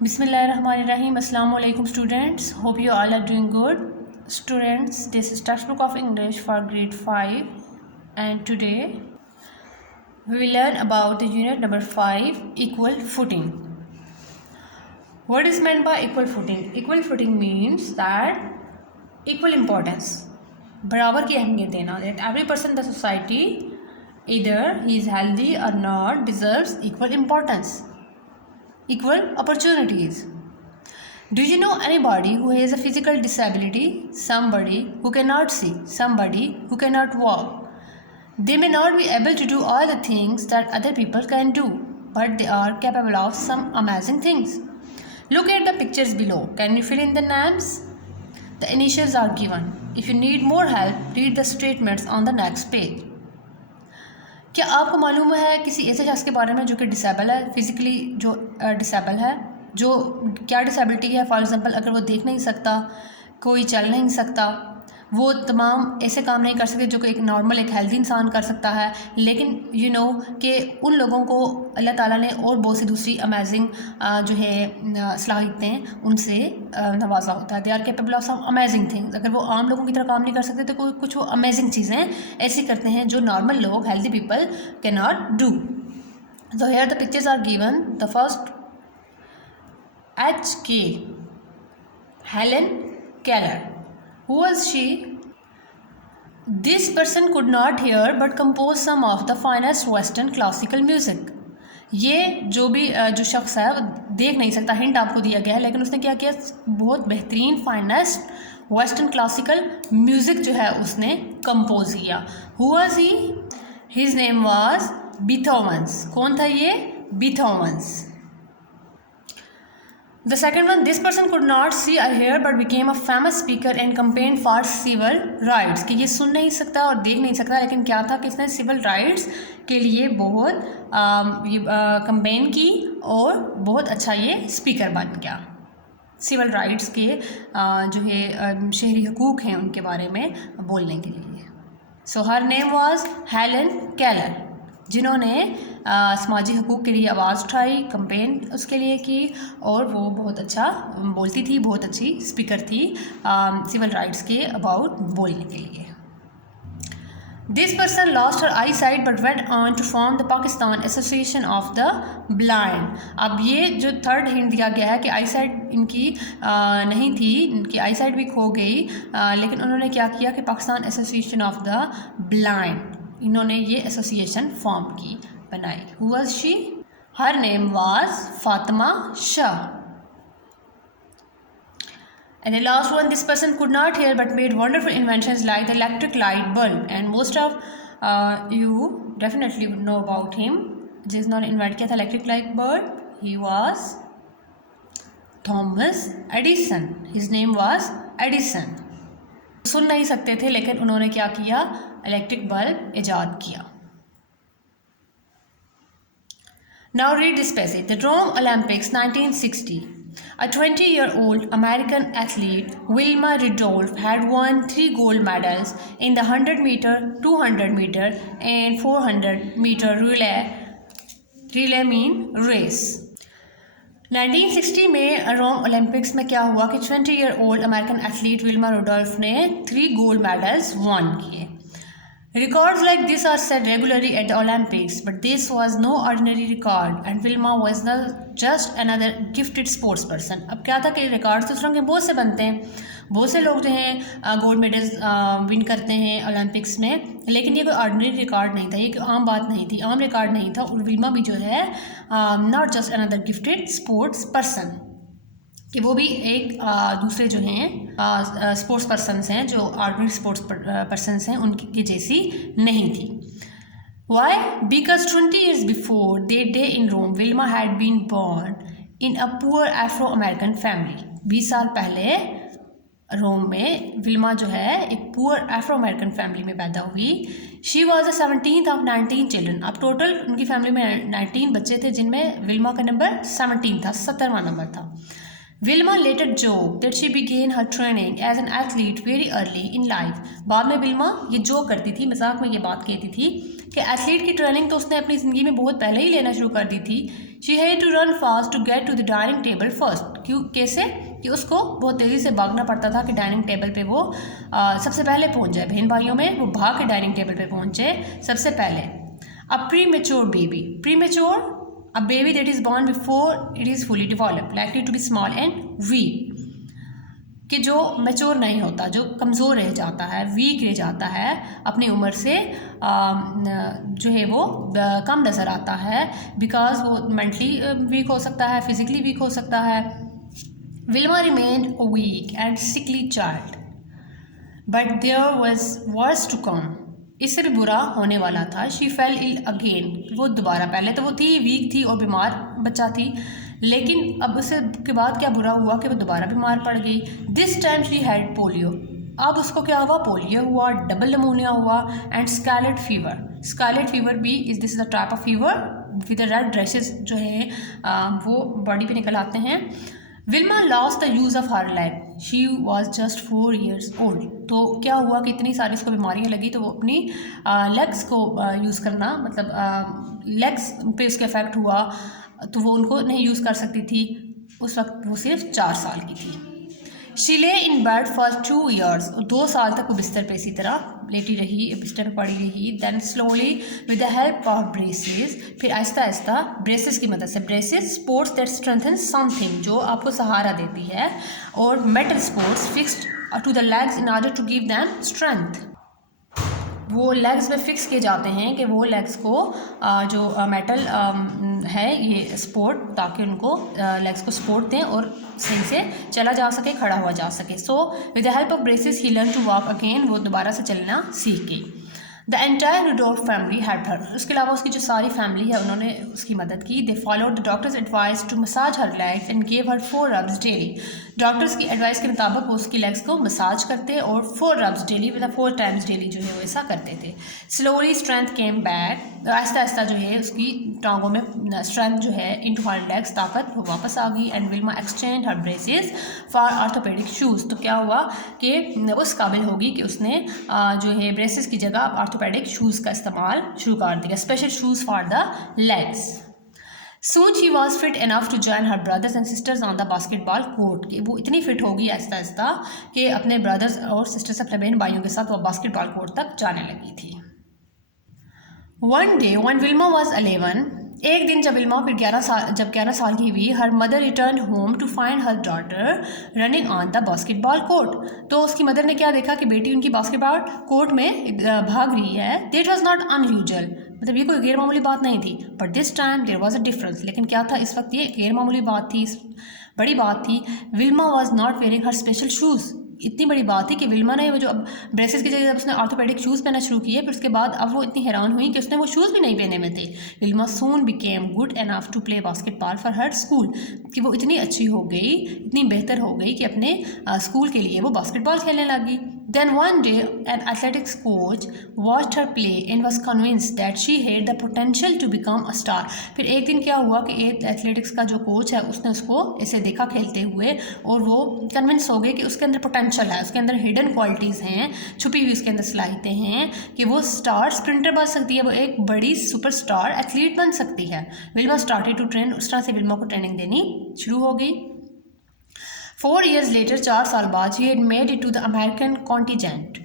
Bismillahirrahmanirrahim. Assalamu alaikum students. Hope you all are doing good. Students, this is textbook of English for grade 5 and today we will learn about the unit number 5, equal footing. What is meant by equal footing? Equal footing means that equal importance, बराबर की अहमियत देना, that every person in the society, either he is healthy or not, deserves equal importance, equal opportunities. Do you know anybody who has a physical disability? Somebody who cannot see, somebody who cannot walk. They may not be able to do all the things that other people can do, but they are capable of some amazing things. Look at the pictures below. Can you fill in the names? The initials are given. If you need more help, read the statements on the next page. क्या आपको मालूम है किसी ऐसे शख्स के बारे में जो कि डिसेबल है, फिजिकली जो डिसेबल है, जो क्या डिसेबिलिटी है? फॉर एग्जांपल, अगर वो देख नहीं सकता, कोई चल नहीं सकता, वो तमाम ऐसे काम नहीं कर सकते जो कि एक नॉर्मल एक हेल्दी इंसान कर सकता है, लेकिन कि उन लोगों को अल्लाह ताला ने और बहुत सी दूसरी अमेजिंग जो है सलाहियतें उनसे नवाजा होता है. They are capable of some amazing things. अगर वो आम लोगों की तरह काम नहीं कर सकते तो कुछ वो अमेजिंग चीज़ें ऐसी करते हैं जो नॉर्मल लोग, healthy people can not do. So here the pictures are given. The first, H.K. Helen Keller. Who was she? This person could not hear but composed some of the finest Western classical music. ये जो शख्स है वो देख नहीं सकता, hint आपको दिया गया है, लेकिन उसने क्या किया? बहुत बेहतरीन फाइनेस्ट वेस्टर्न क्लासिकल म्यूज़िक जो है उसने कंपोज किया. Who was he? His name was Beethoven. कौन था ये? Beethoven. The second one, this person could not see or hear but became a famous speaker and campaigned for civil rights. कि ये सुन नहीं सकता और देख नहीं सकता, लेकिन क्या था कि इसने सिविल राइट्स के लिए बहुत कंपेन की और बहुत अच्छा ये स्पीकर बन गया. सिविल राइट्स के जो है शहरी हकूक़ हैं उनके बारे में बोलने के लिए. So her name was Helen Keller, जिन्होंने समाजी हकूक़ के लिए आवाज़ उठाई, कंपेन उसके लिए की, और वो बहुत अच्छा बोलती थी, बहुत अच्छी स्पीकर थी सिविल राइट्स के अबाउट बोलने के लिए. This person lost her eyesight but went on to form the Pakistan association of the blind. अब ये जो थर्ड हिंट दिया गया है कि आई साइट इनकी नहीं थी, इनकी आई साइट भी खो गई, लेकिन उन्होंने क्या किया कि Pakistan association of the blind, इन्होंने ये एसोसिएशन फॉर्म की, बनाई. Who was she? Her name was Fatima Shah. And the last one, this person could not hear but made wonderful inventions like the electric light bulb. And most of you definitely would know about him. जिसने invent किया था electric light bulb, he was Thomas Edison. His name was Edison. सुन नहीं सकते थे, लेकिन उन्होंने क्या किया? इलेक्ट्रिक बल्ब इजाद किया. Now read this passage. The Rome Olympics 1960. A 20-year-old American athlete, Wilma Rudolph, had won 3 gold medals in the 100-meter, 200-meter, and 400-meter relay race. 1960 में रोम ओलंपिक्स में क्या हुआ कि 20-year-old American athlete Wilma Rudolph ने 3 gold medals one किए. Records like this are set regularly at the Olympics, but this was no ordinary record, and Wilma was just another gifted sports person. अब क्या था कि records दूसरों के बहुत से बनते हैं, बहुत से लोग जो हैं गोल्ड मेडल्स विन करते हैं ओलंपिक्स में, लेकिन ये कोई ऑर्डिनरी रिकॉर्ड नहीं था, ये कोई आम बात नहीं थी, आम रिकॉर्ड नहीं था. और विल्मा भी जो है not just another gifted sports person, कि वो भी एक दूसरे जो हैं स्पोर्ट्स पर्सनस हैं, जो ऑर्डिनरी स्पोर्ट्स पर्सनस हैं, उनकी जैसी नहीं थी. Why? Because 20 years before that day in Rome, Wilma had been born in a poor Afro-American family. 20 साल पहले रोम में विल्मा जो है एक पुअर एफ्रो अमेरिकन फैमिली में पैदा हुई. She was the 17th of 19 children. अब टोटल उनकी फैमिली में 19 बच्चे थे, जिनमें विल्मा का नंबर 17 था, 17वां नंबर था. Wilma later joked that she began her training as an athlete very early in life. बाद में विल्मा ये जोक करती थी, मजाक में ये बात कहती थी कि एथलीट की ट्रेनिंग तो उसने अपनी ज़िंदगी में बहुत पहले ही लेना शुरू कर दी थी। She had to run fast to get to the dining table first. क्यों, कैसे कि उसको बहुत तेज़ी से भागना पड़ता था कि डाइनिंग टेबल पे वो सबसे पहले पहुंच जाए। बहन भाइयों में वो भाग के डाइनिंग टेबल पे पहुंचे सबसे पहले। अ pre mature baby, pre mature a baby that is born before it is fully developed, likely to be small and weak, कि जो मैच्योर नहीं होता, जो कमज़ोर रह जाता है, वीक रह जाता है, अपनी उम्र से जो है वो कम नज़र आता है, बिकॉज वो मेंटली वीक हो सकता है, फिजिकली वीक हो सकता है। Wilma remained a weak and sickly child but there was worse to come. इससे भी बुरा होने वाला था। शी फेल इल अगेन, वो दोबारा, पहले तो वो थी वीक थी और बीमार बच्चा थी, लेकिन अब उससे के बाद क्या बुरा हुआ कि वो दोबारा बीमार पड़ गई। This time she had polio, अब उसको क्या हुआ, पोलियो हुआ, डबल नमूनिया हुआ and scarlet fever. Scarlet fever भी this is a type of fever with red rashes जो है वो बॉडी पे निकल आते हैं। Wilma lost the use of her leg, she was just 4 years old. तो क्या हुआ कि इतनी सारी उसको बीमारियाँ लगी तो वो अपनी लेग्स को यूज़ करना, मतलब लेग्स पे उसका इफेक्ट हुआ, तो वो उनको नहीं यूज़ कर सकती थी। उस वक्त वो सिर्फ 4 साल की थी। शी ले इन बेड फॉर 2 years, 2 साल तक वो बिस्तर पे इसी तरह लेटी रही, बिस्तर पे पड़ी रही। Then slowly with the help of braces, फिर आहिस्ता आहिस्ता ब्रेसेस की मदद से, braces supports that strengthen something, जो आपको सहारा देती है, और metal supports fixed to the legs in order to give them strength. वो लेग्स में फिक्स किए जाते हैं कि वो लेग्स को जो मेटल है ये सपोर्ट, ताकि उनको लेग्स को सपोर्ट दें और सही से चला जा सके, खड़ा हुआ जा सके। So with the help of braces he learn to walk again, वो दोबारा से चलना सीख गई। The entire Rudolph family help her, उसके अलावा उसकी जो सारी फैमिली है उन्होंने उसकी मदद की। They followed the doctors advice to massage her legs and give her 4 rubs daily. Doctors की एडवाइस के मुताबिक वो उसकी लेग्स को मसाज करते और 4 rubs डेली, मतलब 4 times डेली जो है वो ऐसा करते थे। Slowly strength came back, Aahista Aahista जो है उसकी टांगों में स्ट्रेंथ जो है इनटू हर लेग्स, ताकत वो वापस आ गई। And Wilma exchange her braces for orthopaedic shoes, तो क्या हुआ कि उस काबिल होगी कि उसने जो है ब्रेसेस की जगह ऑर्थोपेडिक शूज़ का इस्तेमाल शुरू कर दिया, special shoes for the legs. Soon she was fit enough to join her brothers and sisters on the basketball court, कि वो इतनी फिट होगी आहिस्ता आहिस्ता कि अपने ब्रदर्स और सिस्टर्स, अपने बहन भाइयों के साथ वो बास्केटबॉल कोर्ट तक जाने लगी थी। One day when Wilma was 11, एक दिन जब विल्मा फिर 11 साल की हुई, her mother return home to find her daughter running on the basketball court. तो उसकी मदर ने क्या देखा कि बेटी उनकी बास्केटबॉल कोर्ट में भाग रही है। देट वॉज नॉट अनयूजुअल, मतलब ये कोई गैर मामूली बात नहीं थी। But this time there was a difference, लेकिन क्या था इस वक्त, ये गैर मामूली बात थी, बड़ी बात थी। Wilma was not wearing her special shoes. इतनी बड़ी बात थी कि विल्मा ने वो जो अब ब्रेसेस की जगह जब उसने ऑर्थोपेडिक शूज़ पहनना शुरू किए, फिर उसके बाद अब वो इतनी हैरान हुई कि उसने वो शूज़ भी नहीं पहने में थे। Wilma soon became good enough to play basketball for her school, कि वो इतनी अच्छी हो गई, इतनी बेहतर हो गई कि अपने स्कूल के लिए वो बास्केटबॉल खेलने लगी। Then one day an athletics coach watched her play and was convinced that she had the potential to become a star। फिर एक दिन क्या हुआ कि एक एथलेटिक्स का जो कोच है उसने उसको ऐसे देखा खेलते हुए, और वो कन्विंस हो गए कि उसके अंदर पोटेंशियल है, उसके अंदर हिडन क्वालिटीज़ हैं, छुपी हुई उसके अंदर सलाहियतें हैं कि वो स्टार स्प्रिंटर बन सकती है, वो एक बड़ी सुपरस्टार एथलीट बन सकती है। विल्मा स्टार्टेड टू ट्रेन, उस तरह से विल्मा को ट्रेनिंग देनी शुरू हो गई। 4 years later, 4 साल बाद, she had made it to the American contingent।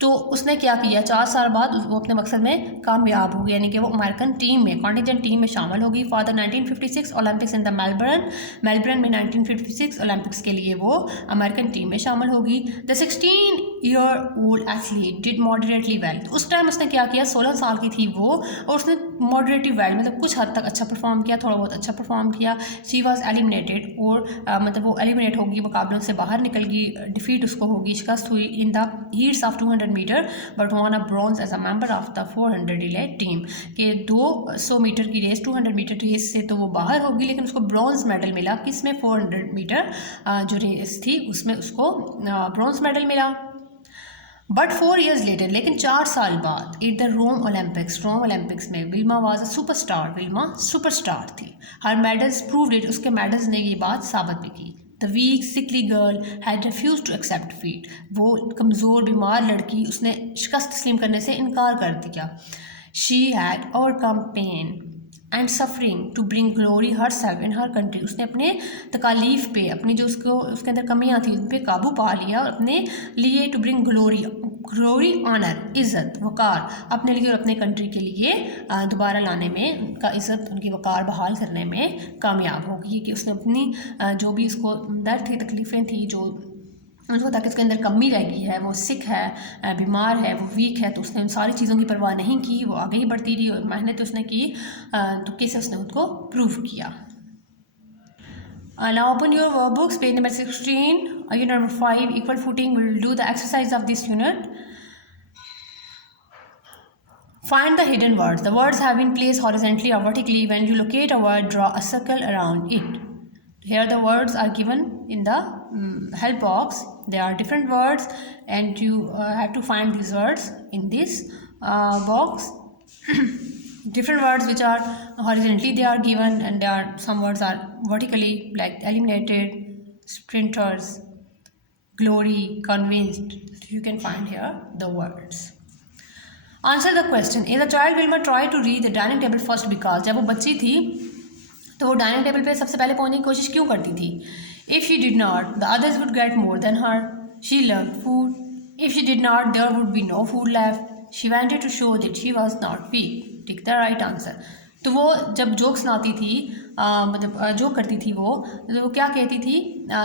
तो उसने क्या किया, 4 साल बाद वो अपने मकसद में कामयाब हो गई, यानी कि वो अमेरिकन टीम में, कॉन्टिजेंट टीम में शामिल हो गई for the 1956 Olympics in the Melbourne में 1956 ओलंपिक्स के लिए वो अमेरिकन टीम में शामिल होगी। The 16-year-old athlete did moderately well. उस टाइम उसने क्या किया, 16 साल की थी वो, और उसने मॉडरेटली वेल, मतलब कुछ हद तक अच्छा परफॉर्म किया, थोड़ा बहुत अच्छा परफॉर्म किया। शी वॉज एलिमिनेटेड, और मतलब वो एलिमिनेट होगी, मुकाबलों से बाहर निकल गई, डिफीट उसको होगी, शिकस्त हुई in the heats of 200 metre, but won a bronze as a member of the 400 relay team, के 200 मीटर की रेस, 200 मीटर की रेस से तो वो बाहर होगी, लेकिन उसको ब्रॉन्ज मेडल मिला। किसमें, 400 मीटर जो रेस थी उसमें उसको ब्रॉन्ज मेडल मिला। बट 4 years later, लेकिन 4 साल बाद, एट द रोम ओलंपिक्स में Wilma was a superstar, Wilma superstar थी. हर मेडल्स प्रूव्ड इट, उसके मेडल्स ने ये बात साबित भी की. The weak sickly girl had refused to accept defeat, वो कमज़ोर बीमार लड़की, उसने शिकस्त तस्लीम करने से इनकार कर दिया. She had overcome pain and suffering to bring glory herself in her country, उसने अपने तकालीफ पे, अपनी जो उसके अंदर कमियां थी उन पर काबू पा लिया और अपने लिए टू ब्रिंग ग्लोरी ऑनर, इज़्ज़त वक़ार अपने लिए और अपने कंट्री के लिए दोबारा लाने में, उनका इज़्ज़त उनकी वक़ार बहाल करने में कामयाब होगी. कि उसने अपनी जो भी उसको दर्द थी, तकलीफ़ें थी, जो उसको ताकि उसके अंदर कमी रह गई है, वो सिक है, बीमार है, वो वीक है, तो उसने उन सारी चीज़ों की परवाह नहीं की, वो आगे ही बढ़ती रही और मेहनत उसने की, तो कैसे उसने उसको प्रूव किया. Now open your workbooks, page number 16, unit number 5, equal footing. We will do the exercise of this unit. Find the hidden words. The words have been placed horizontally or vertically. When you locate a word, draw a circle around it. Here the words are given in the help box. There are different words and you have to find these words in this box. Different words which are horizontally they are given, and there are some words are vertically, like eliminated, sprinters, glory, convinced. So you can find here the words. Answer the question. Is a child Wilma try to read the dining table first because जब वो बच्ची थी तो वो dining table पे सबसे पहले पहुंचने की कोशिश क्यों करती थी? If she did not, the others would get more than her. She loved food. If she did not, there would be no food left. She wanted to show that she was not weak. Take the right answer. तो वो जब joke सुनाती थी, मतलब joke करती थी तो वो क्या कहती थी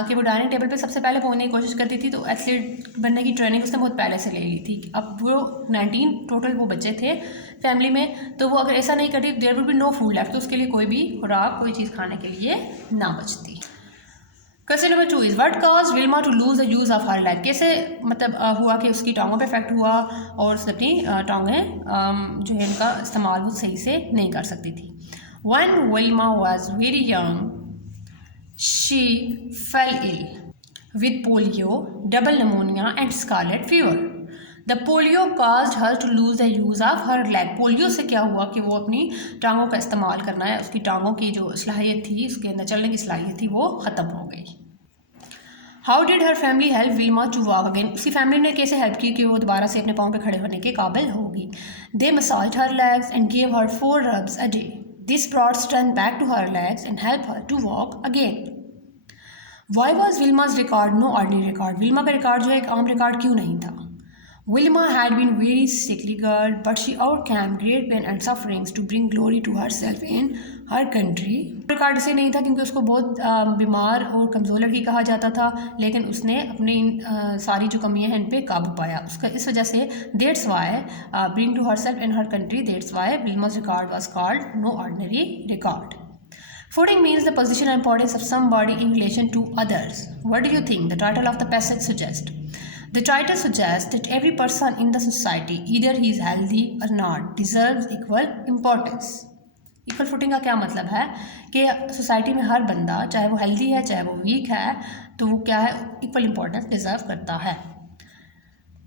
कि वो डाइनिंग टेबल पे सबसे पहले पहुंचने की कोशिश करती थी. तो एथलीट बनने की ट्रेनिंग उसने बहुत पहले से ले ली थी. अब वो 19 टोटल वो बच्चे थे फैमिली में, तो वो अगर ऐसा नहीं करती there would be no food left, तो उसके लिए कोई भी खुराक, कोई चीज़ खाने के लिए ना बचती. Question number 2 is what cause Wilma to lose the use of her leg. कैसे मतलब हुआ कि उसकी टांगों पे इफेक्ट हुआ और उसने अपनी टांगें जो है इनका इस्तेमाल वो सही से नहीं कर सकती थी. When Wilma was very young, she fell ill with polio, double pneumonia and scarlet fever. The polio caused her to lose the use of her leg. Polio से क्या हुआ कि वो अपनी टांगों का इस्तेमाल करना है, उसकी टांगों की जो सलाहियत थी, उसके अंदर चलने की सलाहियत थी, वो ख़त्म हो गई. How did her family help Wilma to walk again? उसकी फैमिली ने कैसे हेल्प की कि वो दोबारा से अपने पाँव पे खड़े होने के काबिल होगी. They massaged her legs and gave her 4 rubs a day. This brought strength back to her legs and helped her to walk again. Why was Wilma's record no ordinary record? Wilma का record जो है एक आम record क्यों नहीं था? Wilma had been very sickly girl, but she overcame great pain and sufferings to bring glory to herself in her country. Record से नहीं था क्योंकि उसको बहुत बीमार और कमज़ोर लड़की कहा जाता था, लेकिन उसने अपनी सारी जो कमियां हैं इन पे काबू पाया. उसका इस वजह से that's why bring to herself in her country, that's why Wilma's record was called no ordinary record. Footing means the position and importance of somebody in relation to others. What do you think the title of the passage suggests? The title suggests that every person in the society, either he is healthy or not, deserves equal importance. Equal footing का क्या मतलब है कि society में हर बंदा, चाहे वो healthy है चाहे वो वीक है, तो वो क्या है, इक्वल इंपॉर्टेंस डिजर्व करता है.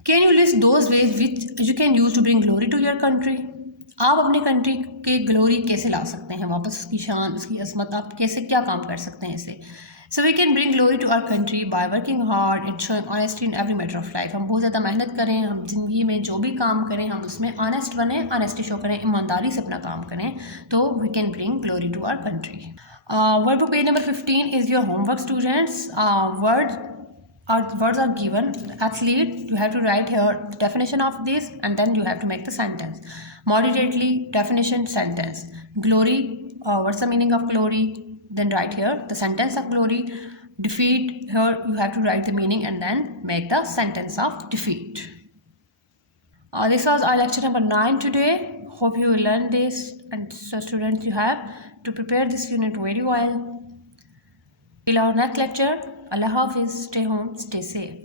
Can you list those ways which you can use to bring glory to your country. आप अपने कंट्री के ग्लोरी कैसे ला सकते हैं वापस, उसकी शान, उसकी अजमत, आप कैसे क्या काम कर सकते हैं इससे. So we can bring glory to our country by working hard and showing honesty in every matter of life. हम बहुत ज़्यादा मेहनत करें, हम ज़िंदगी में जो भी काम करें हम उसमें ऑनेस्ट बने, ऑनेस्टी शो करें, ईमानदारी से अपना काम करें, तो we can bring glory to our country. Workbook page number 15 is your homework, students. Words are given. Athlete, you have to write here the definition of this and then you have to make the sentence. Moderately, definition, sentence. Glory, what's the meaning of glory? Then write here the sentence of glory. Defeat, here you have to write the meaning and then make the sentence of defeat. This was our lecture number 9 today. Hope you will learn this, and so students, you have to prepare this unit very well. Till our next lecture, Allah Hafiz, stay home, stay safe.